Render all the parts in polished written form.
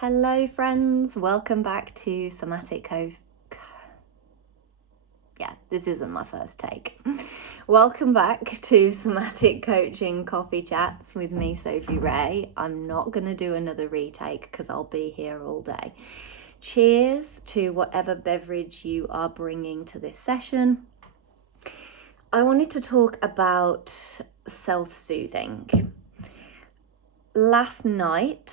Hello friends, welcome back to this isn't my first take. Welcome back to Somatic Coaching Coffee Chats with me, Sophie Ray. I'm not going to do another retake because I'll be here all day. Cheers to whatever beverage you are bringing to this session. I wanted to talk about self-soothing. Last night,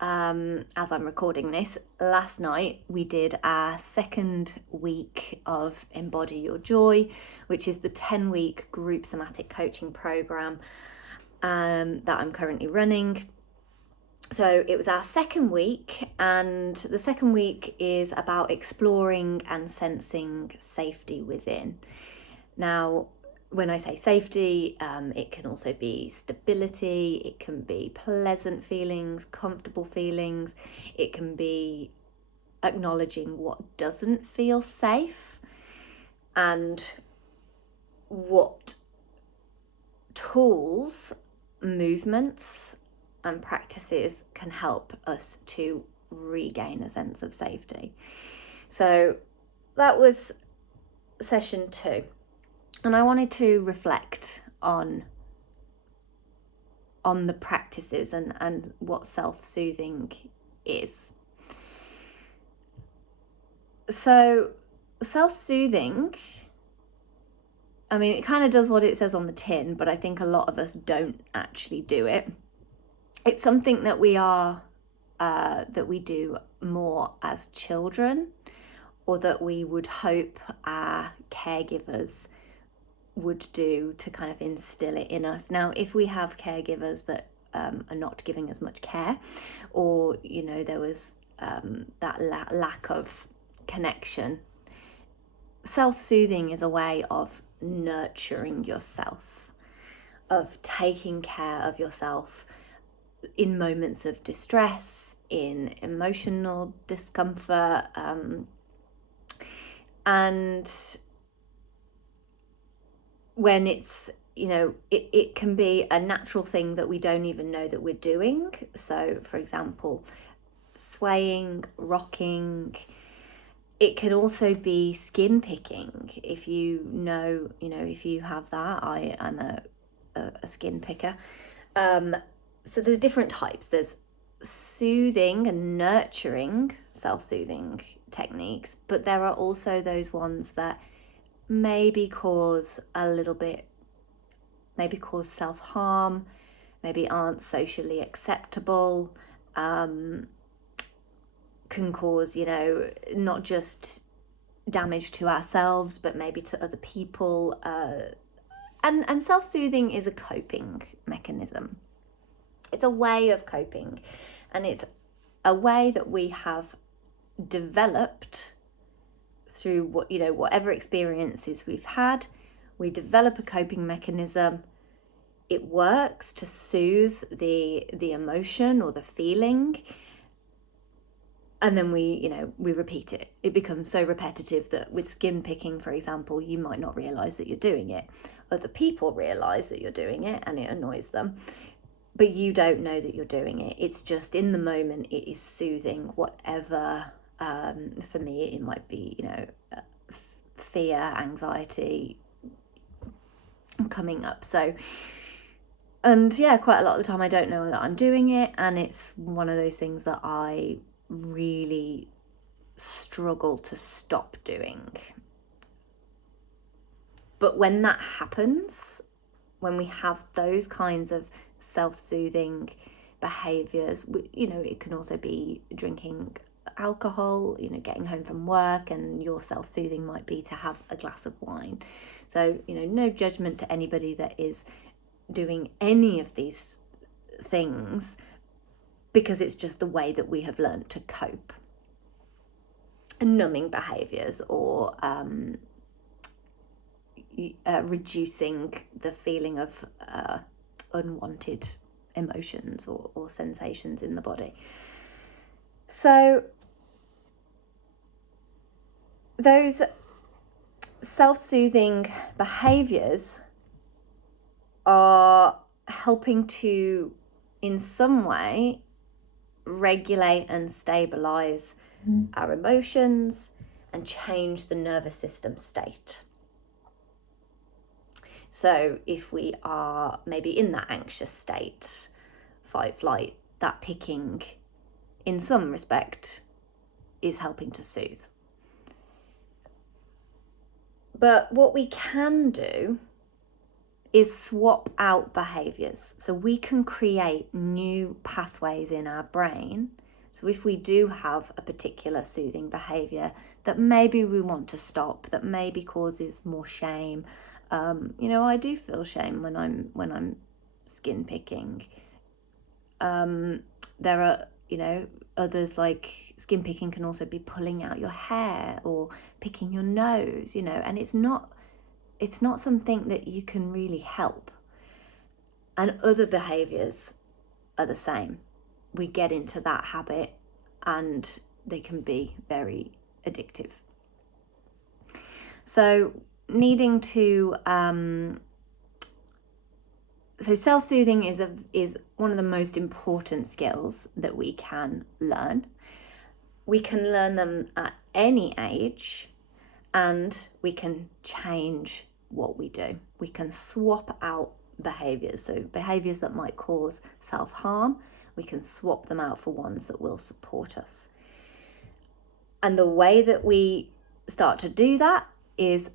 as I'm recording this, last night we did our second week of Embody Your Joy, which is the 10-week Group Somatic Coaching Programme that I'm currently running. So it was our second week, and the second week is about exploring and sensing safety within. Now, when I say safety, it can also be stability, it can be pleasant feelings, comfortable feelings, it can be acknowledging what doesn't feel safe and what tools, movements and practices can help us to regain a sense of safety. So that was session 2. And I wanted to reflect on the practices and what self-soothing is. So self-soothing, I mean, it kind of does what it says on the tin, but I think a lot of us don't actually do it. It's something that we do more as children, or that we would hope our caregivers would do to kind of instill it in us. Now, if we have caregivers that are not giving us much care, or there was that lack of connection, self-soothing is a way of nurturing yourself, of taking care of yourself in moments of distress, in emotional discomfort, and when it's, it can be a natural thing that we don't even know that we're doing. So, for example, swaying, rocking. It can also be skin picking. If if you have that, I'm a skin picker. So there's different types. There's soothing and nurturing, self-soothing techniques, but there are also those ones that maybe cause self-harm, maybe aren't socially acceptable, can cause, not just damage to ourselves, but maybe to other people. And self-soothing is a coping mechanism. It's a way of coping, and it's a way that we have developed through whatever experiences we've had. We develop a coping mechanism. It works to soothe the emotion or the feeling, and then we repeat it. It becomes so repetitive that with skin picking, for example, you might not realize that you're doing it. Other people realize that you're doing it and it annoys them, but you don't know that you're doing it. It's just in the moment it is soothing whatever. For me, it might be, fear, anxiety coming up. So, and yeah, quite a lot of the time I don't know that I'm doing it, and it's one of those things that I really struggle to stop doing. But when that happens, when we have those kinds of self-soothing behaviors, it can also be drinking alcohol, getting home from work, and your self-soothing might be to have a glass of wine. So, no judgment to anybody that is doing any of these things, because it's just the way that we have learned to cope. Numbing behaviors, or reducing the feeling of unwanted emotions or sensations in the body. So those self-soothing behaviors are helping to, in some way, regulate and stabilize our emotions and change the nervous system state. So if we are maybe in that anxious state, fight, flight, that picking in some respect is helping to soothe. But what we can do is swap out behaviours. So we can create new pathways in our brain. So if we do have a particular soothing behaviour that maybe we want to stop, that maybe causes more shame. I do feel shame when I'm skin picking. There are, others, like skin picking can also be pulling out your hair or picking your nose, and it's not something that you can really help. And other behaviours are the same. We get into that habit and they can be very addictive. So needing to so self-soothing is one of the most important skills that we can learn. We can learn them at any age, and we can change what we do. We can swap out behaviours. So behaviours that might cause self-harm, we can swap them out for ones that will support us. And the way that we start to do that is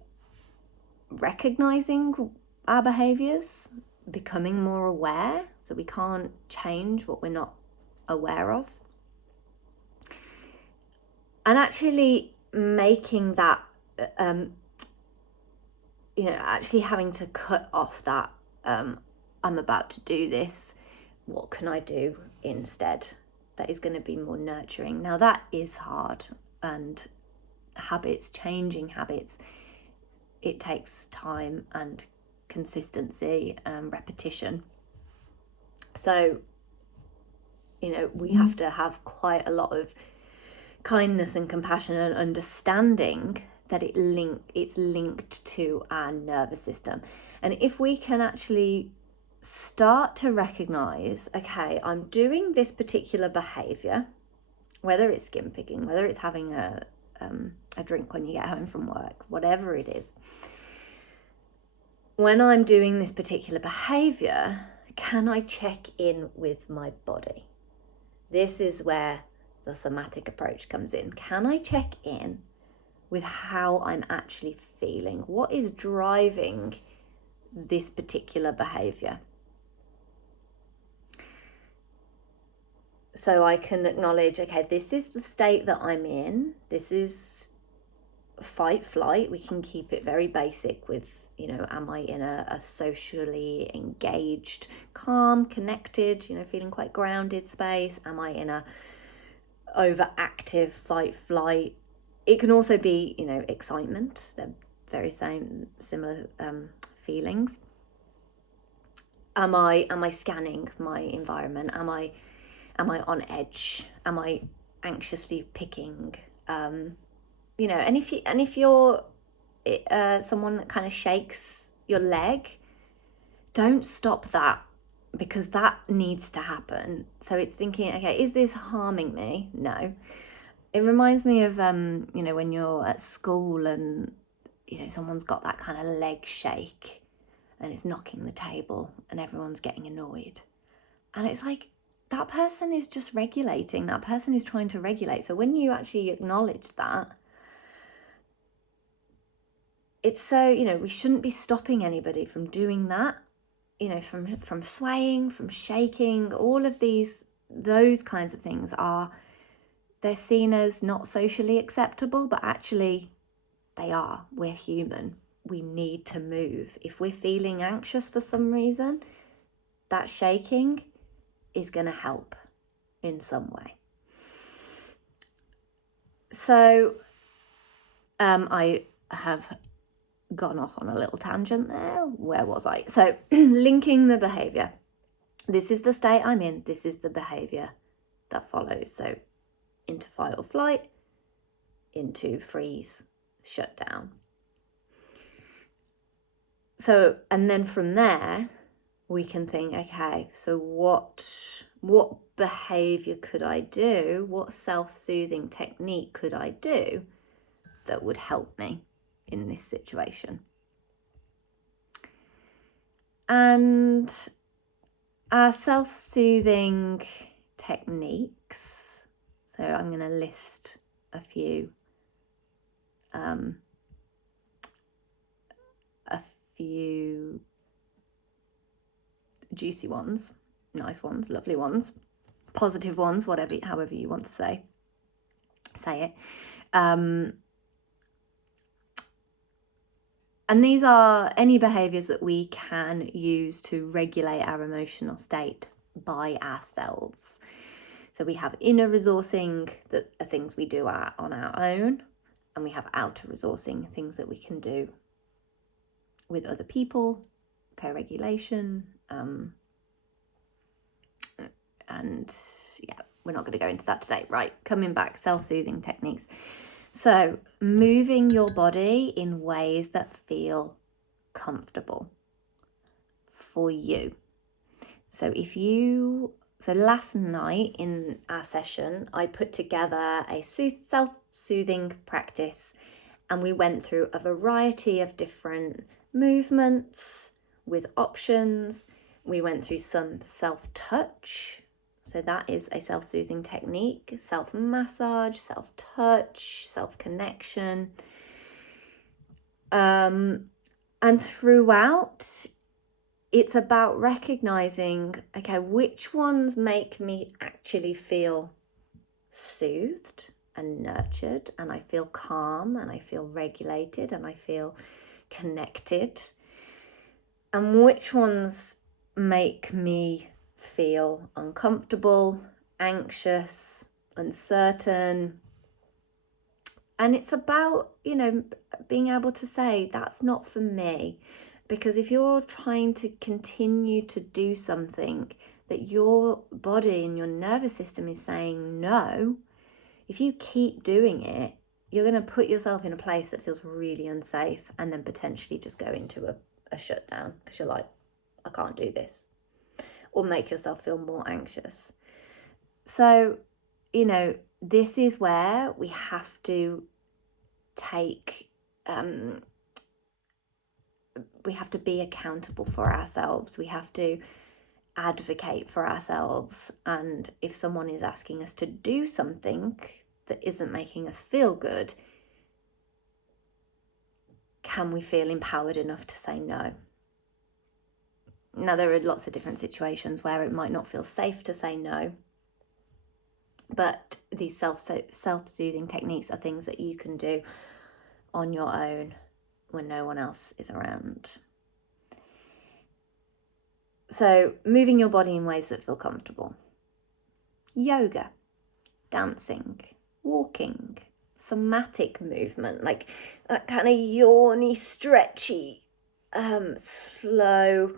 recognizing our behaviours, becoming more aware. So we can't change what we're not aware of. And actually making that, actually having to cut off that, I'm about to do this, what can I do instead that is going to be more nurturing? Now that is hard, and changing habits, it takes time and consistency and repetition. So, we have to have quite a lot of kindness and compassion and understanding that it's linked to our nervous system. And if we can actually start to recognize, okay, I'm doing this particular behavior, whether it's skin picking, whether it's having a drink when you get home from work, whatever it is, when I'm doing this particular behavior, can I check in with my body? This is where the somatic approach comes in. Can I check in with how I'm actually feeling? What is driving this particular behavior? So I can acknowledge, okay, this is the state that I'm in. This is fight, flight. We can keep it very basic with, am I in a socially engaged, calm, connected, feeling quite grounded space? Am I in a overactive fight, flight? It can also be, excitement. They're very similar feelings. Am I scanning my environment? Am I on edge? Am I anxiously picking? And if you're someone that kind of shakes your leg, don't stop that, because that needs to happen. So it's thinking, okay, is this harming me? No. It reminds me of when you're at school and someone's got that kind of leg shake and it's knocking the table and everyone's getting annoyed, and it's like, that person is just regulating. That person is trying to regulate. So when you actually acknowledge that, it's so, we shouldn't be stopping anybody from doing that, from swaying, from shaking. All of those kinds of things they're seen as not socially acceptable, but actually they are. We're human. We need to move. If we're feeling anxious for some reason, that shaking is going to help in some way. So I have gone off on a little tangent there. Where was I? So linking the behavior. This is the state I'm in. This is the behavior that follows. So into fight or flight, into freeze, shut down. So, and then from there, we can think, okay, so what what behavior could I do? What self-soothing technique could I do that would help me in this situation? And our self-soothing techniques, so I'm going to list a few juicy ones, nice ones, lovely ones, positive ones, whatever, however you want to say it. And these are any behaviors that we can use to regulate our emotional state by ourselves. So we have inner resourcing, that are things we do on our own, and we have outer resourcing, things that we can do with other people, co-regulation, and yeah, we're not going to go into that today. Right, coming back, self-soothing techniques. So moving your body in ways that feel comfortable for you. So last night in our session, I put together a self-soothing practice, and we went through a variety of different movements with options. We went through some self-touch. So that is a self-soothing technique, self-massage, self-touch, self-connection. And throughout, it's about recognizing, okay, which ones make me actually feel soothed and nurtured, and I feel calm, and I feel regulated, and I feel connected, and which ones make me feel uncomfortable, anxious, uncertain. And it's about, being able to say, that's not for me. Because if you're trying to continue to do something that your body and your nervous system is saying no, if you keep doing it, you're going to put yourself in a place that feels really unsafe, and then potentially just go into a shutdown because you're like, I can't do this, or make yourself feel more anxious. So, this is where we have to take, we have to be accountable for ourselves. We have to advocate for ourselves. And if someone is asking us to do something that isn't making us feel good, can we feel empowered enough to say no? Now, there are lots of different situations where it might not feel safe to say no, but these self-soothing techniques are things that you can do on your own when no one else is around. So, moving your body in ways that feel comfortable. Yoga, dancing, walking, somatic movement, like that kind of yawny, stretchy, slow,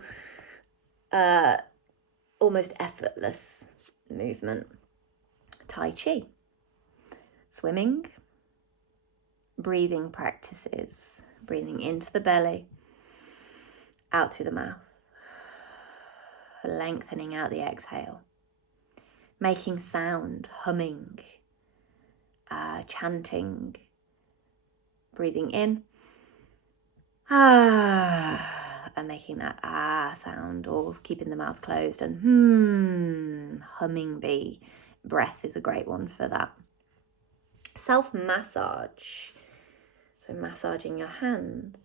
almost effortless movement. Tai Chi, swimming, breathing practices, breathing into the belly, out through the mouth, lengthening out the exhale, making sound, humming, chanting, breathing in, and making that sound, or keeping the mouth closed, and humming bee breath is a great one for that. Self-massage, so massaging your hands,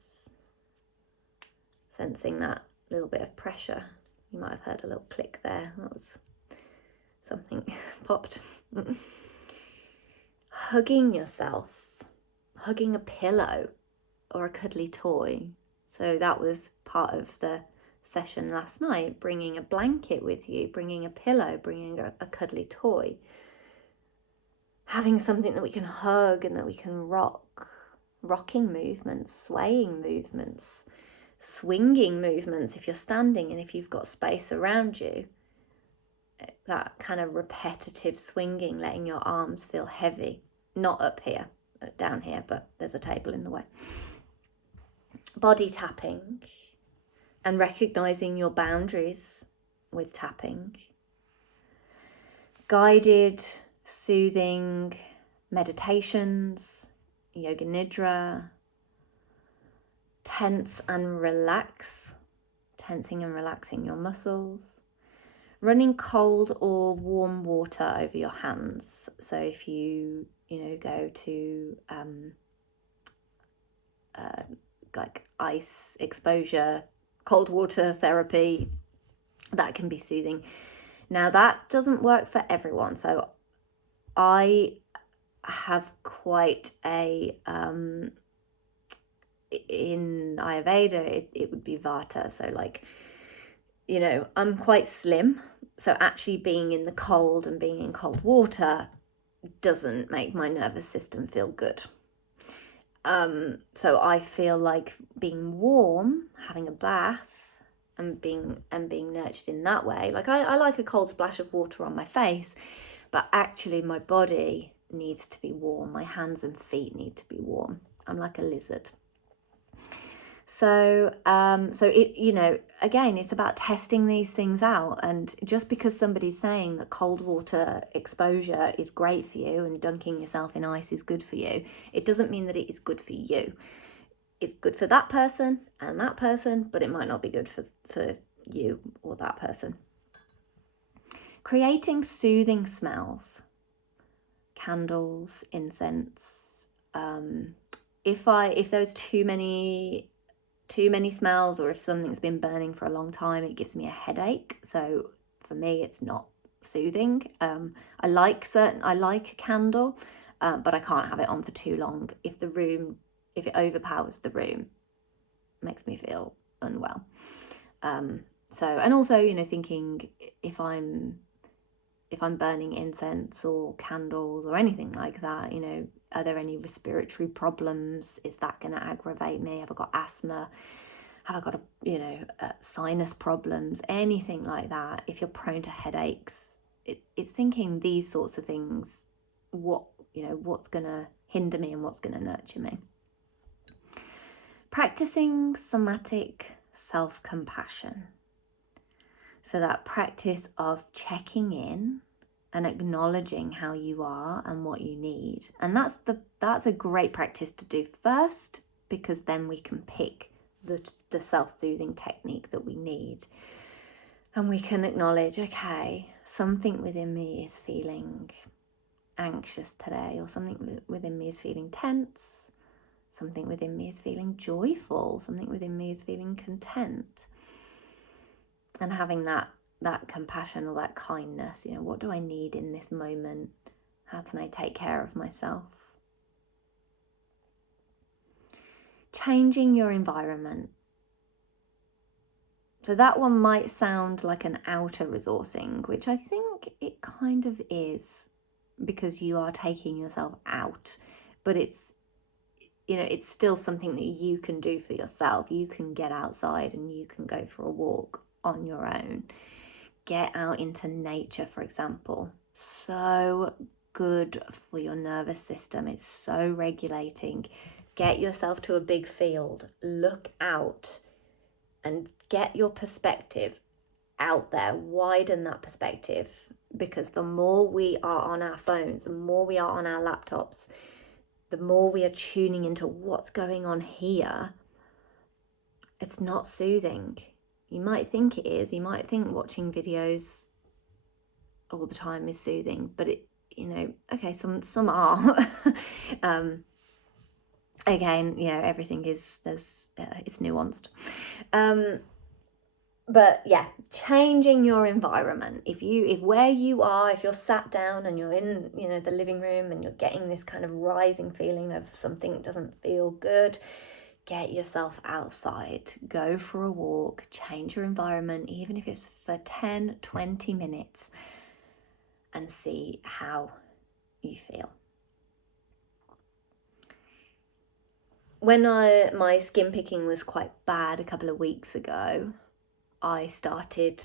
sensing that little bit of pressure. You might have heard a little click there. That was something popped. Hugging yourself, hugging a pillow or a cuddly toy. So that was part of the session last night, bringing a blanket with you, bringing a pillow, bringing a cuddly toy. Having something that we can hug and that we can rock. Rocking movements, swaying movements, swinging movements if you're standing and if you've got space around you. That kind of repetitive swinging, letting your arms feel heavy. Not up here, down here, but there's a table in the way. Body tapping and recognizing your boundaries with tapping. guided, soothing meditations, yoga nidra, tense and relax, tensing and relaxing your muscles, running cold or warm water over your hands. So if you go to like ice exposure, cold water therapy, that can be soothing. Now that doesn't work for everyone. So I have quite a in Ayurveda it would be vata, so like, I'm quite slim, so actually being in the cold and being in cold water doesn't make my nervous system feel good. So I feel like being warm, having a bath and being nurtured in that way, like I like a cold splash of water on my face, but actually my body needs to be warm, my hands and feet need to be warm. I'm like a lizard. So it, again, it's about testing these things out. And just because somebody's saying that cold water exposure is great for you and dunking yourself in ice is good for you, it doesn't mean that it is good for you. It's good for that person, but it might not be good for you or that person. Creating soothing smells, candles, incense. If there's too many smells, or if something's been burning for a long time, it gives me a headache. So for me, it's not soothing. I like a candle, but I can't have it on for too long. If it overpowers the room, it makes me feel unwell. And also, thinking if I'm burning incense or candles or anything like that, are there any respiratory problems? Is that going to aggravate me? Have I got asthma? Have I got sinus problems? Anything like that. If you're prone to headaches, it's thinking these sorts of things. What's going to hinder me and what's going to nurture me? Practicing somatic self-compassion. So that practice of checking in and acknowledging how you are and what you need. And that's a great practice to do first, because then we can pick the self-soothing technique that we need. And we can acknowledge, okay, something within me is feeling anxious today, or something within me is feeling tense, something within me is feeling joyful, something within me is feeling content. And having that compassion or that kindness, what do I need in this moment? How can I take care of myself? Changing your environment. So that one might sound like an outer resourcing, which I think it kind of is, because you are taking yourself out, but it's still something that you can do for yourself. You can get outside and you can go for a walk on your own. Get out into nature, for example. So good for your nervous system. It's so regulating. Get yourself to a big field. Look out and get your perspective out there. Widen that perspective, because the more we are on our phones, the more we are on our laptops, the more we are tuning into what's going on here, it's not soothing. You might think it is. You might think watching videos all the time is soothing, but okay, some are. Again, everything is it's nuanced. But yeah, changing your environment. If where you are, if you're sat down and you're in the living room and you're getting this kind of rising feeling of something doesn't feel good, get yourself outside, go for a walk, change your environment, even if it's for 10-20 minutes, and see how you feel. When my skin picking was quite bad a couple of weeks ago, I started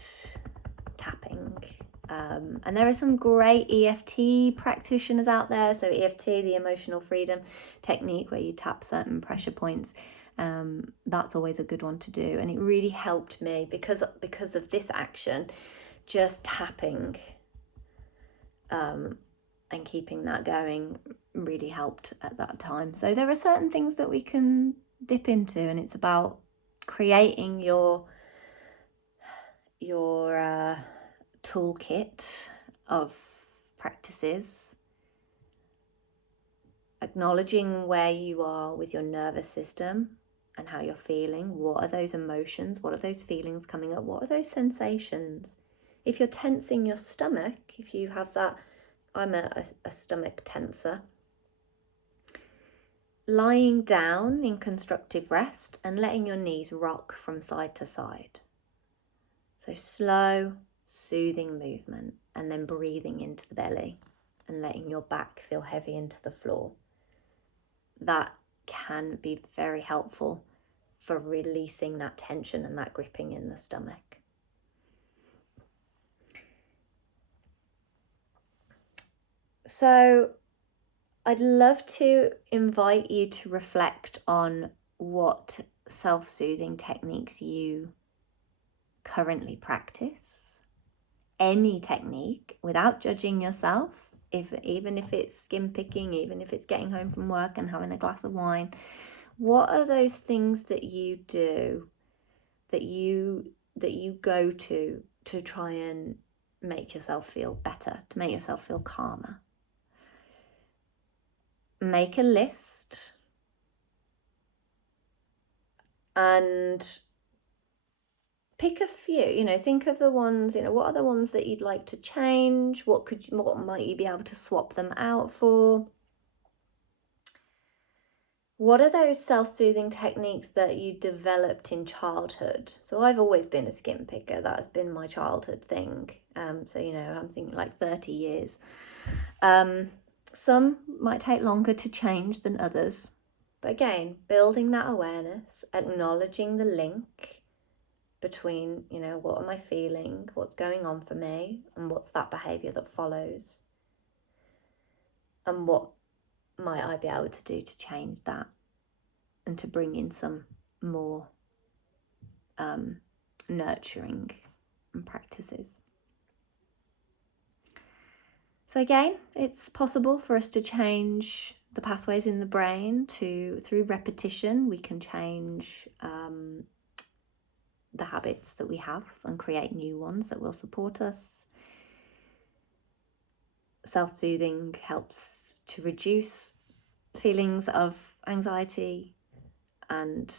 tapping. And there are some great EFT practitioners out there. So EFT, the emotional freedom technique, where you tap certain pressure points. That's always a good one to do. And it really helped me because of this action, just tapping and keeping that going really helped at that time. So there are certain things that we can dip into, and it's about creating your toolkit of practices, acknowledging where you are with your nervous system and how you're feeling. What are those emotions? What are those feelings coming up? What are those sensations? If you're tensing your stomach, if you have that, I'm a stomach tensor, lying down in constructive rest and letting your knees rock from side to side. So slow, soothing movement, and then breathing into the belly and letting your back feel heavy into the floor. That can be very helpful for releasing that tension and that gripping in the stomach. So I'd love to invite you to reflect on what self-soothing techniques you currently practice. Any technique, without judging yourself, even if it's skin picking, even if it's getting home from work and having a glass of wine. What are those things that you do, that you go to try and make yourself feel better, to make yourself feel calmer? Make a list and pick a few, think of the ones, what are the ones that you'd like to change? What might you be able to swap them out for? What are those self-soothing techniques that you developed in childhood? So I've always been a skin picker. That's been my childhood thing. So, I'm thinking like 30 years. Some might take longer to change than others. But again, building that awareness, acknowledging the link between, what am I feeling, what's going on for me, and what's that behaviour that follows? And what might I be able to do to change that and to bring in some more nurturing practices? So again, it's possible for us to change the pathways in the brain through repetition. We can change the habits that we have and create new ones that will support us. Self-soothing helps to reduce feelings of anxiety and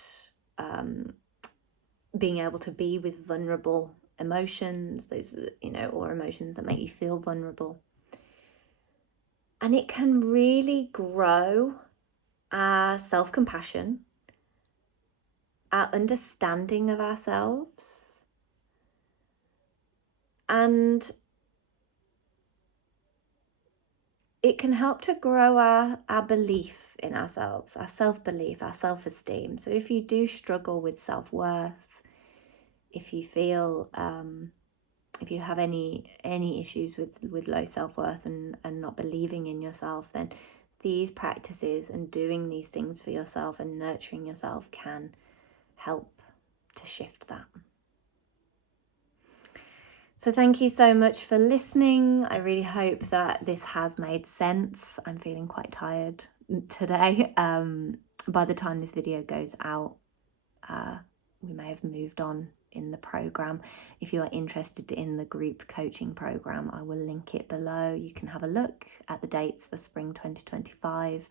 being able to be with vulnerable emotions, those, or emotions that make you feel vulnerable. And it can really grow our self-compassion, our understanding of ourselves, and it can help to grow our belief in ourselves, our self-belief, our self-esteem. So if you do struggle with self-worth, if you feel, if you have any issues with low self-worth and not believing in yourself, then these practices and doing these things for yourself and nurturing yourself can help to shift that. So thank you so much for listening. I really hope that this has made sense. I'm feeling quite tired today. By the time this video goes out, we may have moved on in the program. If you are interested in the group coaching program, I will link it below. You can have a look at the dates for spring 2025,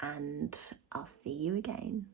and I'll see you again.